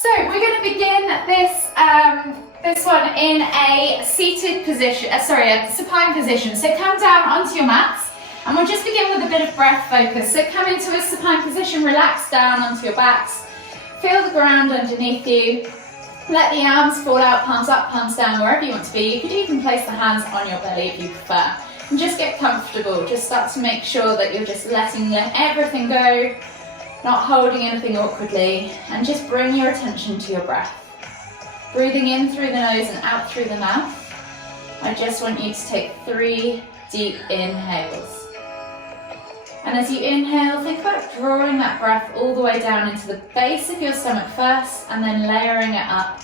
So we're going to begin this one in a seated position, a supine position. So come down onto your mats and we'll just begin with a bit of breath focus. So come into a supine position, relax down onto your backs, feel the ground underneath you, let the arms fall out, palms up, palms down, wherever you want to be. You could even place the hands on your belly if you prefer. And just get comfortable, just start to make sure that you're just letting everything go, not holding anything awkwardly, and just bring your attention to your breath. Breathing in through the nose and out through the mouth. I just want you to take 3 deep inhales. And as you inhale, think about drawing that breath all the way down into the base of your stomach first, and then layering it up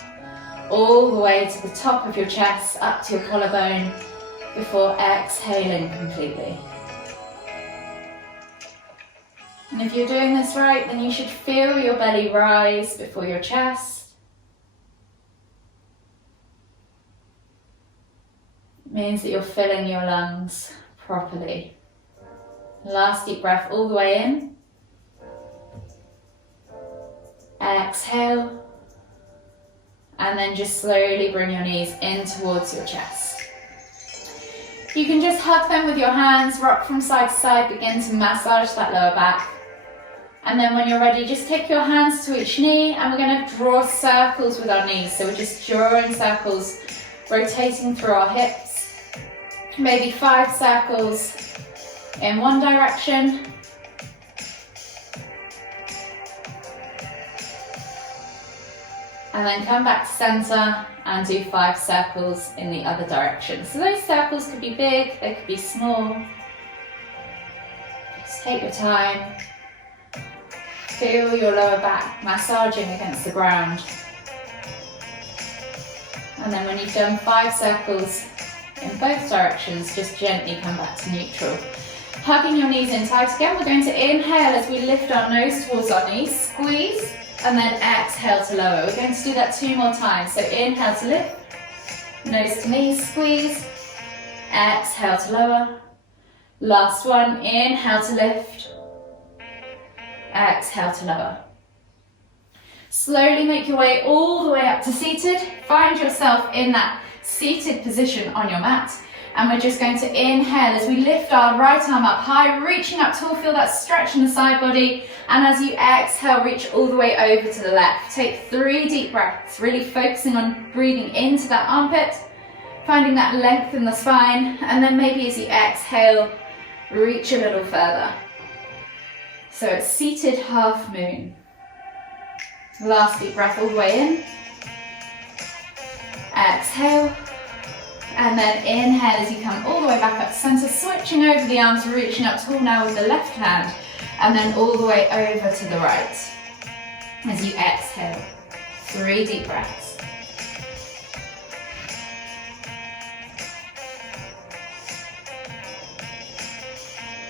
all the way to the top of your chest, up to your collarbone, before exhaling completely. And if you're doing this right, then you should feel your belly rise before your chest. It means that you're filling your lungs properly. Last deep breath all the way in. Exhale. And then just slowly bring your knees in towards your chest. You can just hug them with your hands, rock from side to side, begin to massage that lower back. And then when you're ready, just take your hands to each knee and we're going to draw circles with our knees. So we're just drawing circles, rotating through our hips. Maybe 5 circles in one direction. And then come back to center and do 5 circles in the other direction. So those circles could be big, they could be small. Just take your time. Feel your lower back massaging against the ground. And then when you've done 5 circles in both directions, just gently come back to neutral. Hugging your knees in tight again, we're going to inhale as we lift our nose towards our knees, squeeze, and then exhale to lower. We're going to do that 2 more times. So inhale to lift, nose to knees, squeeze, exhale to lower. Last one, inhale to lift, exhale to lower. Slowly make your way all the way up to seated. Find yourself in that seated position on your mat. And we're just going to inhale as we lift our right arm up high, reaching up tall, feel that stretch in the side body. And as you exhale, reach all the way over to the left. Take 3 deep breaths, really focusing on breathing into that armpit, finding that length in the spine. And then maybe as you exhale, reach a little further. So it's seated half moon. Last deep breath all the way in. Exhale. And then inhale as you come all the way back up to center, switching over the arms, reaching up tall now with the left hand, and then all the way over to the right. As you exhale, 3 deep breaths.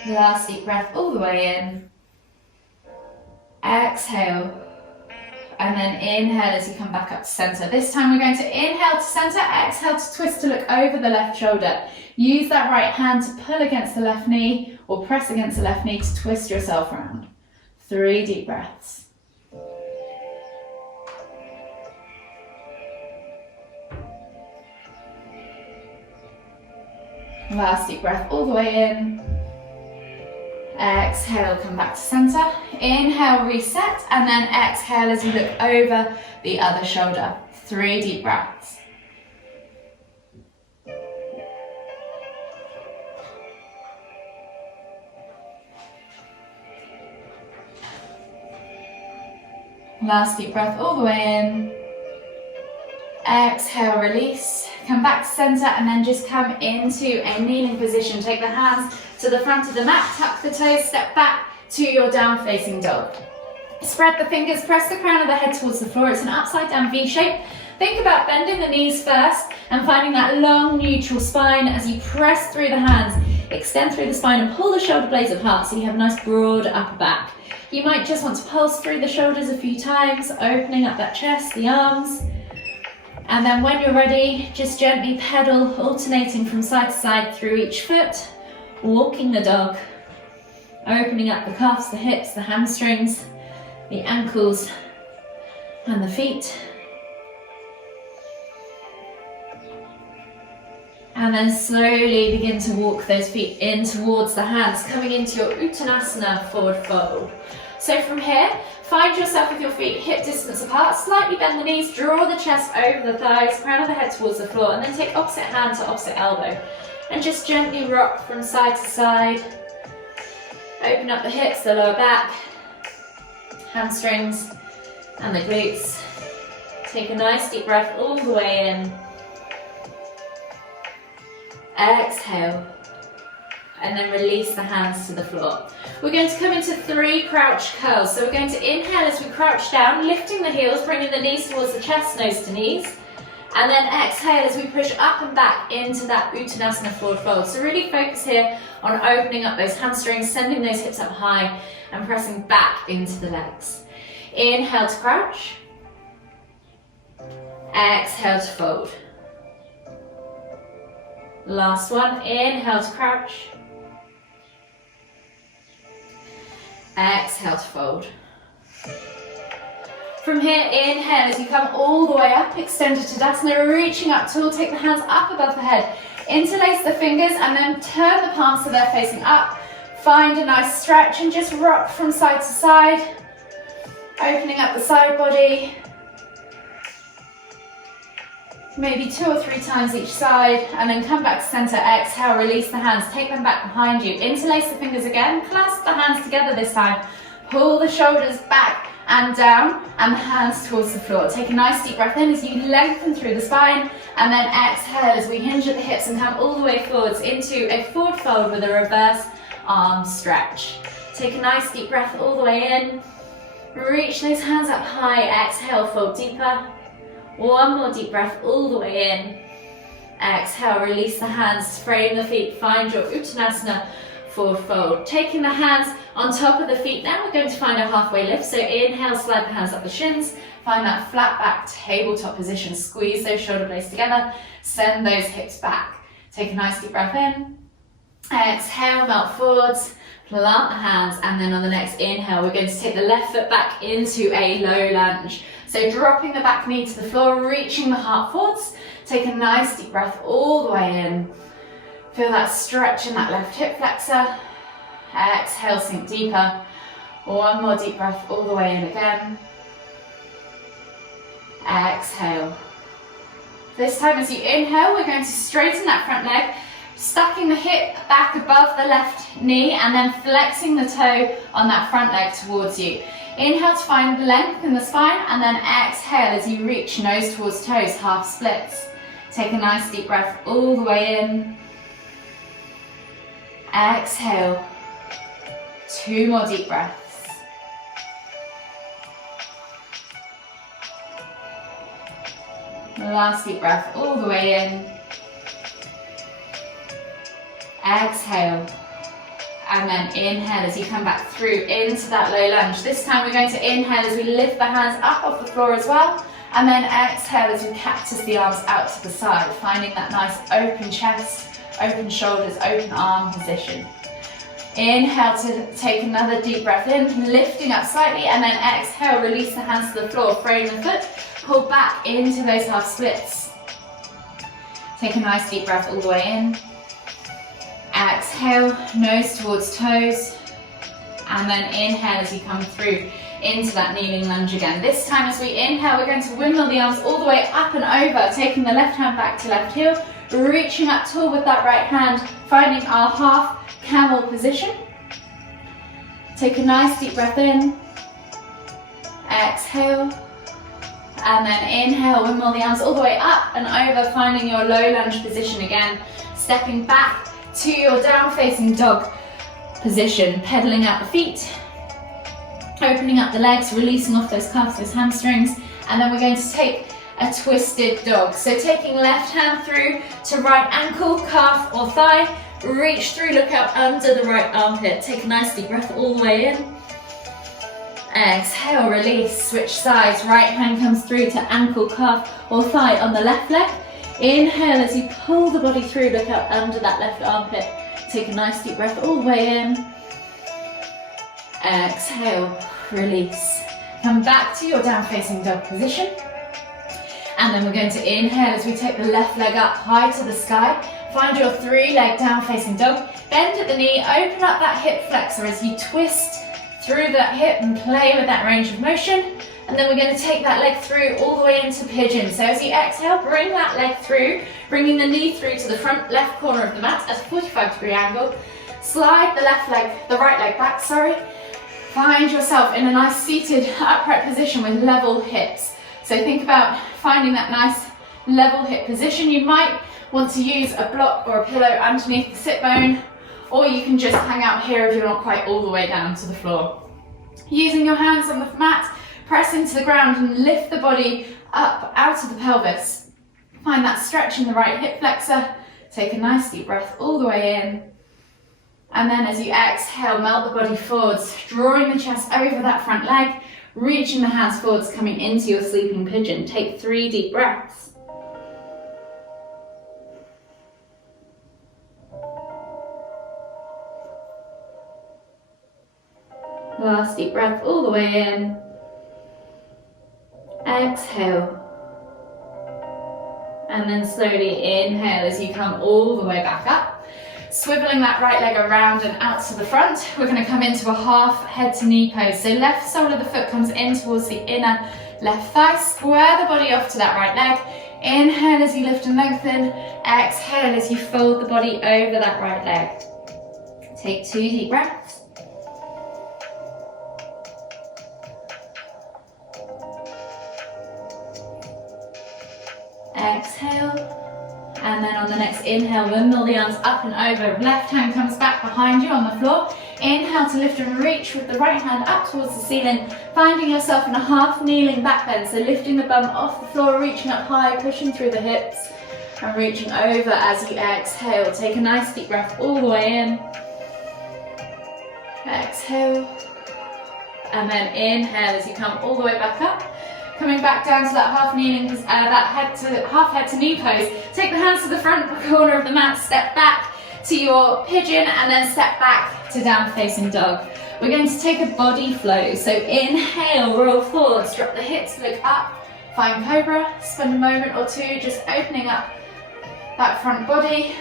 Last deep breath all the way in. Exhale. And then inhale as you come back up to center. This time we're going to inhale to center, exhale to twist to look over the left shoulder. Use that right hand to pull against the left knee or press against the left knee to twist yourself around. 3 deep breaths. Last deep breath all the way in. Exhale, come back to center. Inhale, reset, and then exhale as you look over the other shoulder. 3 deep breaths. Last deep breath all the way in. Exhale, release. Come back to center and then just come into a kneeling position. Take the hands to the front of the mat, tuck the toes, step back to your down facing dog. Spread the fingers, press the crown of the head towards the floor. It's an upside down V shape. Think about bending the knees first and finding that long neutral spine as you press through the hands. Extend through the spine and pull the shoulder blades apart so you have a nice broad upper back. You might just want to pulse through the shoulders a few times, opening up that chest, the arms. And then when you're ready, just gently pedal, alternating from side to side through each foot, walking the dog, opening up the calves, the hips, the hamstrings, the ankles, and the feet. And then slowly begin to walk those feet in towards the hands, coming into your Uttanasana forward fold. So from here, find yourself with your feet hip distance apart, slightly bend the knees, draw the chest over the thighs, crown of the head towards the floor, and then take opposite hand to opposite elbow. And just gently rock from side to side. Open up the hips, the lower back, hamstrings, and the glutes. Take a nice deep breath all the way in. Exhale. And then release the hands to the floor. We're going to come into 3 crouch curls. So we're going to inhale as we crouch down, lifting the heels, bringing the knees towards the chest, nose to knees. And then exhale as we push up and back into that Uttanasana forward fold. So really focus here on opening up those hamstrings, sending those hips up high and pressing back into the legs. Inhale to crouch. Exhale to fold. Last one, inhale to crouch. Exhale to fold. From here, inhale as you come all the way up, extended Tadasana, reaching up tall, take the hands up above the head, interlace the fingers and then turn the palms so they're facing up. Find a nice stretch and just rock from side to side, opening up the side body. Maybe 2 or 3 times each side, and then come back to center. Exhale, release the hands, take them back behind you. Interlace the fingers again, clasp the hands together this time. Pull the shoulders back and down, and the hands towards the floor. Take a nice deep breath in as you lengthen through the spine, and then exhale as we hinge at the hips and come all the way forwards into a forward fold with a reverse arm stretch. Take a nice deep breath all the way in. Reach those hands up high. Exhale, fold deeper. One more deep breath all the way in. Exhale, release the hands, frame the feet, find your Uttanasana forward fold. Taking the hands on top of the feet, now we're going to find a halfway lift. So inhale, slide the hands up the shins, find that flat back tabletop position, squeeze those shoulder blades together, send those hips back. Take a nice deep breath in. Exhale, melt forwards, plant the hands, and then on the next inhale, we're going to take the left foot back into a low lunge. So dropping the back knee to the floor, reaching the heart forwards. Take a nice deep breath all the way in. Feel that stretch in that left hip flexor. Exhale, sink deeper. One more deep breath all the way in again. Exhale. This time as you inhale, we're going to straighten that front leg, stacking the hip back above the left knee and then flexing the toe on that front leg towards you. Inhale to find length in the spine, and then exhale as you reach nose towards toes, half splits. Take a nice deep breath all the way in. Exhale. 2 more deep breaths. Last deep breath all the way in. Exhale. And then inhale as you come back through into that low lunge. This time we're going to inhale as we lift the hands up off the floor as well. And then exhale as we cactus the arms out to the side, finding that nice open chest, open shoulders, open arm position. Inhale to take another deep breath in, lifting up slightly, and then exhale, release the hands to the floor, frame the foot, pull back into those half splits. Take a nice deep breath all the way in. Exhale, nose towards toes, and then inhale as you come through into that kneeling lunge again. This time as we inhale, we're going to windmill the arms all the way up and over, taking the left hand back to left heel, reaching up tall with that right hand, finding our half camel position. Take a nice deep breath in, exhale, and then inhale, windmill the arms all the way up and over, finding your low lunge position again, stepping back to your down facing dog position, pedaling out the feet, opening up the legs, releasing off those calves, those hamstrings, and then we're going to take a twisted dog. So taking left hand through to right ankle, calf or thigh, reach through, look out under the right armpit, take a nice deep breath all the way in. Exhale, release, switch sides, right hand comes through to ankle, calf or thigh on the left leg. Inhale as you pull the body through, look out under that left armpit. Take a nice deep breath all the way in. Exhale, release. Come back to your down facing dog position. And then we're going to inhale as we take the left leg up high to the sky. Find your 3-leg down facing dog. Bend at the knee, open up that hip flexor as you twist through that hip and play with that range of motion. And then we're going to take that leg through all the way into pigeon. So as you exhale, bring that leg through, bringing the knee through to the front left corner of the mat at a 45-degree angle. Slide the right leg back, Find yourself in a nice seated upright position with level hips. So think about finding that nice level hip position. You might want to use a block or a pillow underneath the sit bone, or you can just hang out here if you're not quite all the way down to the floor. Using your hands on the mat, press into the ground and lift the body up out of the pelvis. Find that stretch in the right hip flexor. Take a nice deep breath all the way in. And then as you exhale, melt the body forwards, drawing the chest over that front leg, reaching the hands forwards, coming into your sleeping pigeon. Take 3 deep breaths. Last deep breath all the way in. Exhale. And then slowly inhale as you come all the way back up. Swiveling that right leg around and out to the front. We're going to come into a half head to knee pose. So left sole of the foot comes in towards the inner left thigh. Square the body off to that right leg. Inhale as you lift and lengthen. Exhale as you fold the body over that right leg. Take 2 deep breaths. Exhale. And then on the next inhale, windmill the arms up and over. Left hand comes back behind you on the floor. Inhale to lift and reach with the right hand up towards the ceiling, finding yourself in a half kneeling back bend. So lifting the bum off the floor, reaching up high, pushing through the hips and reaching over as you exhale. Take a nice deep breath all the way in. Exhale. And then inhale as you come all the way back up. Coming back down to that half kneeling, half head to knee pose. Take the hands to the front corner of the mat, step back to your pigeon and then step back to down facing dog. We're going to take a body flow. So inhale, roll forwards, drop the hips, look up, find cobra, spend a moment or two just opening up that front body.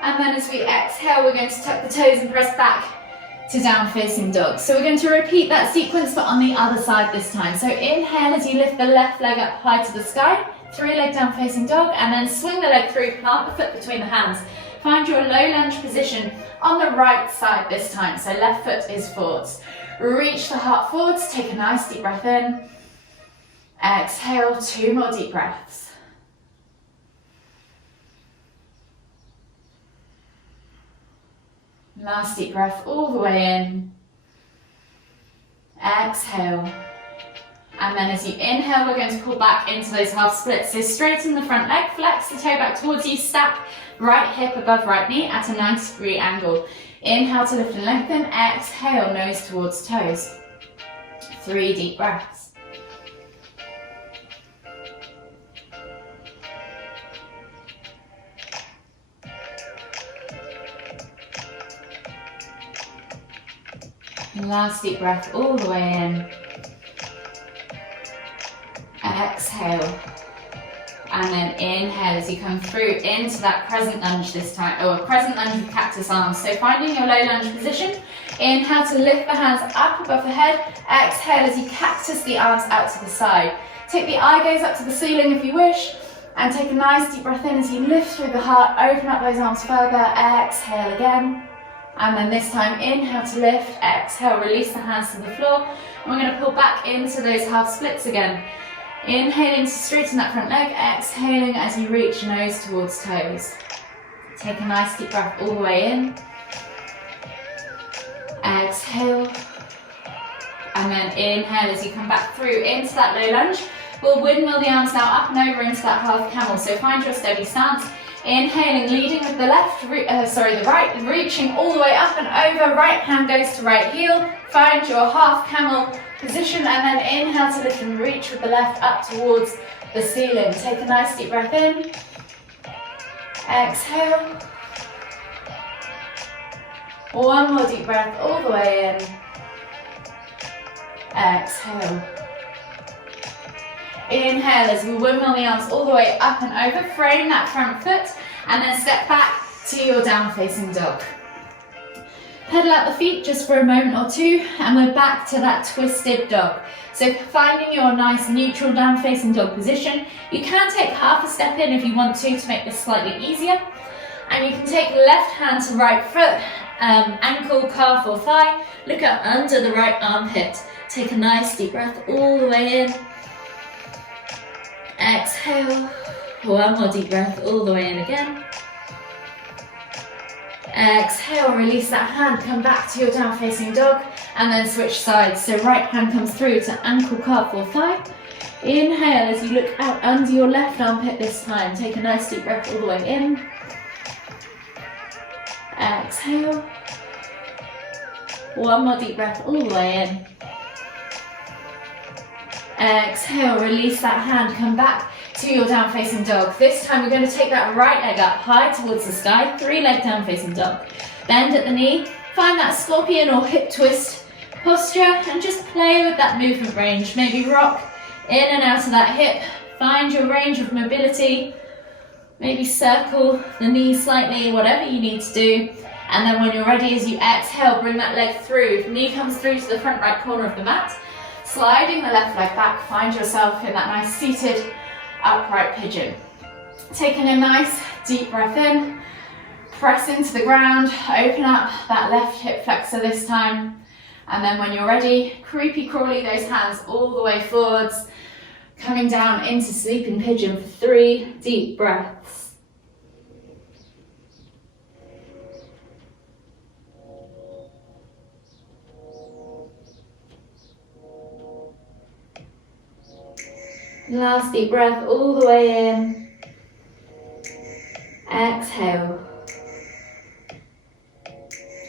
And then as we exhale, we're going to tuck the toes and press back to down facing dog. So we're going to repeat that sequence but on the other side this time. So inhale as you lift the left leg up high to the sky, 3-leg down facing dog, and then swing the leg through, plant the foot between the hands. Find your low lunge position on the right side this time. So left foot is forwards. Reach the heart forwards, take a nice deep breath in. Exhale, 2 more deep breaths. Last deep breath all the way in. Exhale. And then as you inhale, we're going to pull back into those half splits. So straighten the front leg, flex the toe back towards you, stack right hip above right knee at a 90-degree angle. Inhale to lift and lengthen. Exhale, nose towards toes. 3 deep breaths. Last deep breath all the way in. Exhale. And then inhale as you come through into that crescent lunge this time, or a crescent lunge with cactus arms. So finding your low lunge position. Inhale to lift the hands up above the head. Exhale as you cactus the arms out to the side. Take the eye gaze up to the ceiling if you wish. And take a nice deep breath in as you lift through the heart. Open up those arms further. Exhale again. And then this time, inhale to lift, exhale, release the hands to the floor. And we're going to pull back into those half splits again. Inhaling to straighten that front leg, exhaling as you reach nose towards toes. Take a nice deep breath all the way in. Exhale. And then inhale as you come back through into that low lunge. We'll windmill the arms now up and over into that half camel. So find your steady stance. Inhaling, leading with the the right, reaching all the way up and over. Right hand goes to right heel. Find your half camel position and then inhale to lift and reach with the left up towards the ceiling. Take a nice deep breath in. Exhale. 1 more deep breath all the way in. Exhale. Inhale as you windmill the arms all the way up and over, frame that front foot, and then step back to your down facing dog. Pedal out the feet just for a moment or two, and we're back to that twisted dog. So finding your nice neutral down facing dog position. You can take half a step in if you want to make this slightly easier. And you can take left hand to right foot, ankle, calf or thigh. Look up under the right armpit. Take a nice deep breath all the way in. Exhale. One more deep breath all the way in again. Exhale, release that hand, come back to your down facing dog, and then switch sides. So right hand comes through to ankle, calf or thigh. Inhale as you look out under your left armpit this time. Take a nice deep breath all the way in. Exhale. One more deep breath all the way in. Exhale, release that hand, come back to your down facing dog. This time we're going to take that right leg up high towards the sky, 3-leg down facing dog. Bend at the knee, find that scorpion or hip twist posture and just play with that movement range. Maybe rock in and out of that hip, find your range of mobility, maybe circle the knee slightly, whatever you need to do. And then when you're ready, as you exhale, bring that leg through. Knee comes through to the front right corner of the mat, sliding the left leg back, find yourself in that nice seated upright pigeon. Taking a nice deep breath in, press into the ground, open up that left hip flexor this time, and then when you're ready, creepy crawly those hands all the way forwards, coming down into sleeping pigeon for 3 deep breaths. Last deep breath all the way in. Exhale.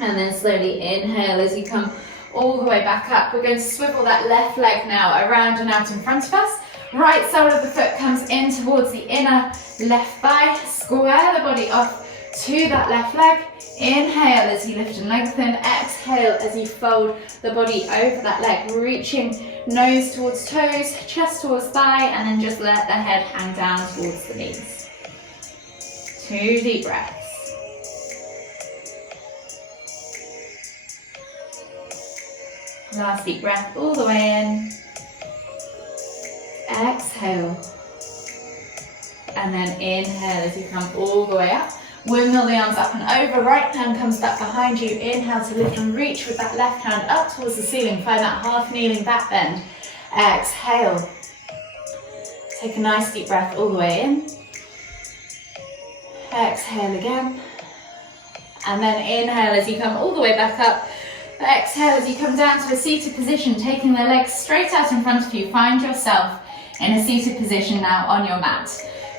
And then slowly inhale as you come all the way back up. We're going to swivel that left leg now around and out in front of us. Right sole of the foot comes in towards the inner left thigh. Square the body off to that left leg. Inhale as you lift and lengthen. Exhale as you fold the body over that leg, reaching nose towards toes, chest towards thigh, and then just let the head hang down towards the knees. 2 deep breaths. Last deep breath all the way in. Exhale. And then inhale as you come all the way up. Windmill the arms up and over, right hand comes back behind you. Inhale to lift and reach with that left hand up towards the ceiling. Find that half kneeling back bend. Exhale. Take a nice deep breath all the way in. Exhale again. And then inhale as you come all the way back up. Exhale as you come down to a seated position, taking the legs straight out in front of you. Find yourself in a seated position now on your mat.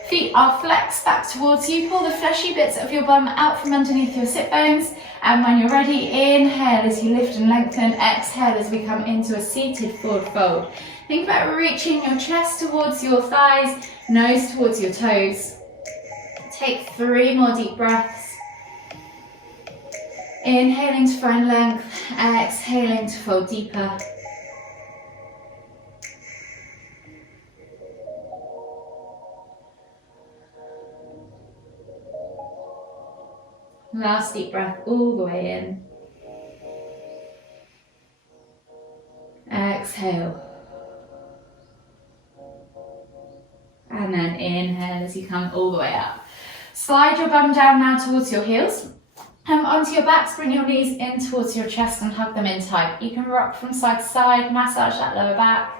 Feet are flexed back towards you. Pull the fleshy bits of your bum out from underneath your sit bones. And when you're ready, inhale as you lift and lengthen. Exhale as we come into a seated forward fold. Think about reaching your chest towards your thighs, nose towards your toes. Take 3 more deep breaths. Inhaling to find length, exhaling to fold deeper. Last deep breath all the way in. Exhale. And then inhale as you come all the way up. Slide your bum down now towards your heels. Onto your backs, bring your knees in towards your chest and hug them in tight. You can rock from side to side, massage that lower back.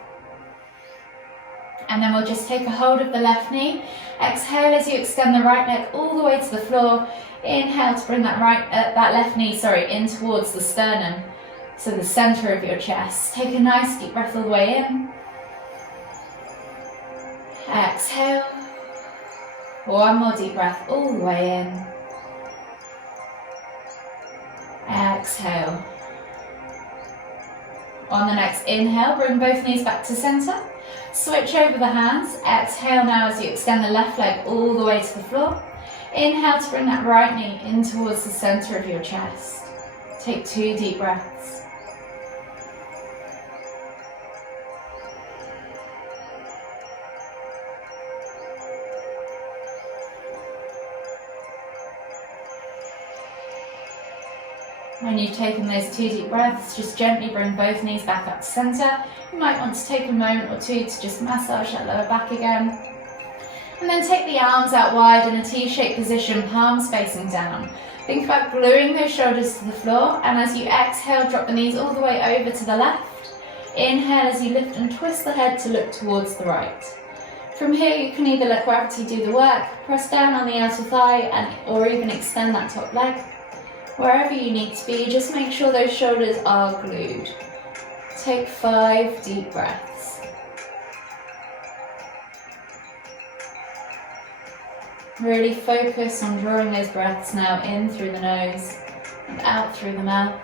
And then we'll just take a hold of the left knee. Exhale as you extend the right leg all the way to the floor. Inhale to bring that left knee, in towards the sternum, so the center of your chest. Take a nice deep breath all the way in. Exhale. 1 more deep breath all the way in. Exhale. On the next inhale, bring both knees back to center. Switch over the hands. Exhale now as you extend the left leg all the way to the floor. Inhale to bring that right knee in towards the center of your chest. Take 2 deep breaths. When you've taken those 2 deep breaths, just gently bring both knees back up to center. You might want to take a moment or two to just massage that lower back again. And then take the arms out wide in a T-shaped position, palms facing down. Think about gluing those shoulders to the floor, and as you exhale, drop the knees all the way over to the left. Inhale as you lift and twist the head to look towards the right. From here, you can either let gravity do the work, press down on the outer thigh, or even extend that top leg. Wherever you need to be, just make sure those shoulders are glued. Take 5 deep breaths. Really focus on drawing those breaths now in through the nose and out through the mouth.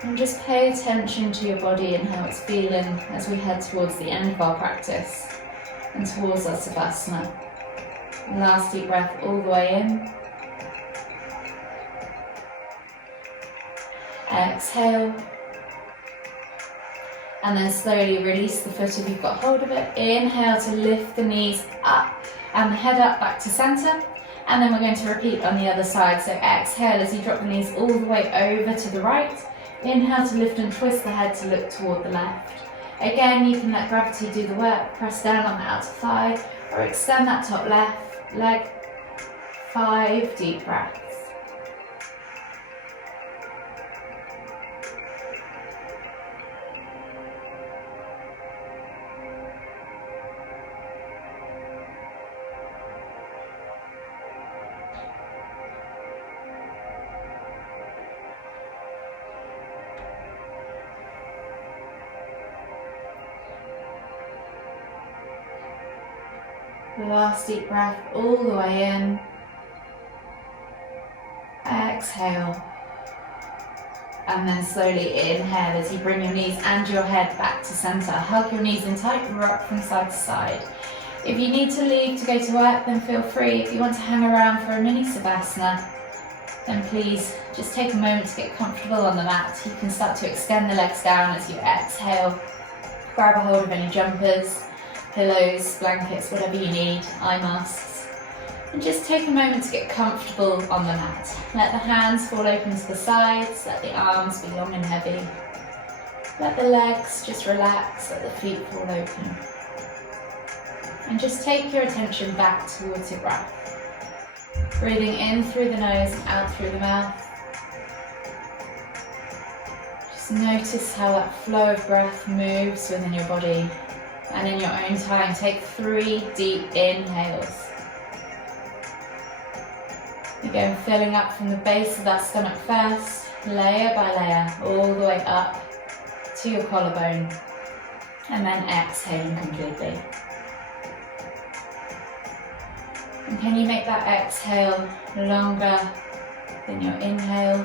And just pay attention to your body and how it's feeling as we head towards the end of our practice and towards our Savasana. Last deep breath all the way in. Exhale. And then slowly release the foot if you've got hold of it. Inhale to lift the knees up and the head up back to center. And then we're going to repeat on the other side. So exhale as you drop the knees all the way over to the right. Inhale to lift and twist the head to look toward the left. Again, you can let gravity do the work. Press down on the outer thigh or extend that top left leg. 5 deep breaths. Last deep breath all the way in. Exhale. And then slowly inhale as you bring your knees and your head back to center. Hug your knees in tight, rock from side to side. If you need to leave to go to work, then feel free. If you want to hang around for a mini Savasana, then please just take a moment to get comfortable on the mat. You can start to extend the legs down as you exhale. Grab a hold of any jumpers, pillows, blankets, whatever you need, eye masks. And just take a moment to get comfortable on the mat. Let the hands fall open to the sides, let the arms be long and heavy. Let the legs just relax, let the feet fall open. And just take your attention back towards your breath. Breathing in through the nose and out through the mouth. Just notice how that flow of breath moves within your body. And in your own time, take 3 deep inhales. Again, filling up from the base of that stomach first, layer by layer, all the way up to your collarbone. And then exhaling completely. And can you make that exhale longer than your inhale?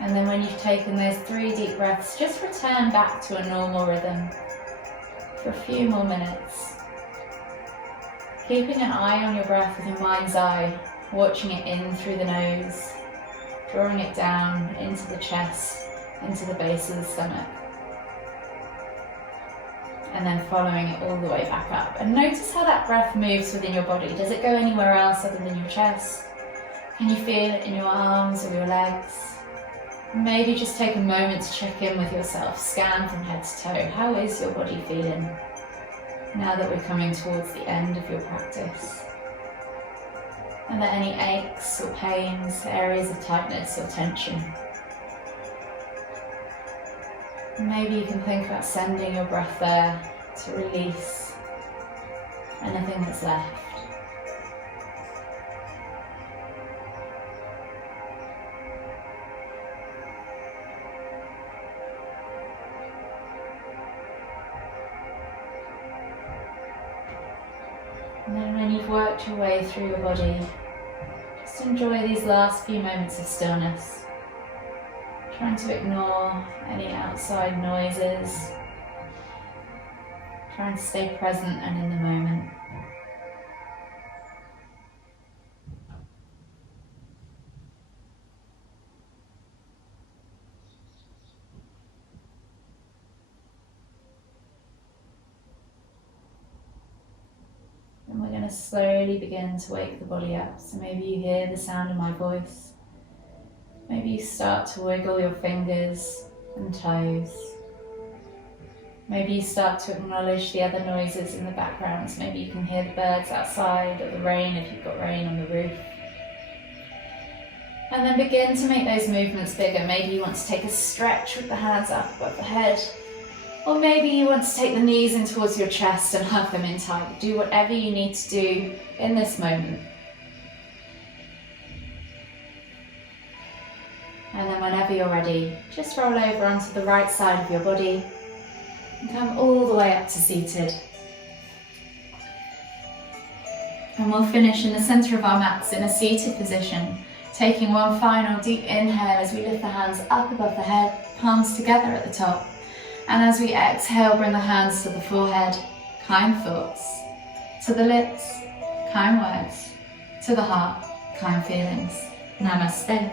And then when you've taken those 3 deep breaths, just return back to a normal rhythm for a few more minutes. Keeping an eye on your breath with your mind's eye, watching it in through the nose, drawing it down into the chest, into the base of the stomach. And then following it all the way back up. And notice how that breath moves within your body. Does it go anywhere else other than your chest? Can you feel it in your arms or your legs? Maybe just take a moment to check in with yourself. Scan from head to toe. How is your body feeling now that we're coming towards the end of your practice? Are there any aches or pains, areas of tightness or tension? Maybe you can think about sending your breath there to release anything that's left. And then when you've worked your way through your body, just enjoy these last few moments of stillness. Trying to ignore any outside noises. Trying to stay present and in the moment. slowly begin to wake the body up. So maybe you hear the sound of my voice. Maybe you start to wiggle your fingers and toes. Maybe you start to acknowledge the other noises in the background. So maybe you can hear the birds outside or the rain if you've got rain on the roof. And then begin to make those movements bigger. Maybe you want to take a stretch with the hands up above the head. Or maybe you want to take the knees in towards your chest and hug them in tight. Do whatever you need to do in this moment. And then whenever you're ready, just roll over onto the right side of your body and come all the way up to seated. And we'll finish in the center of our mats in a seated position, taking one final deep inhale as we lift the hands up above the head, palms together at the top. And as we exhale, bring the hands to the forehead, kind thoughts, to the lips, kind words, to the heart, kind feelings. Namaste.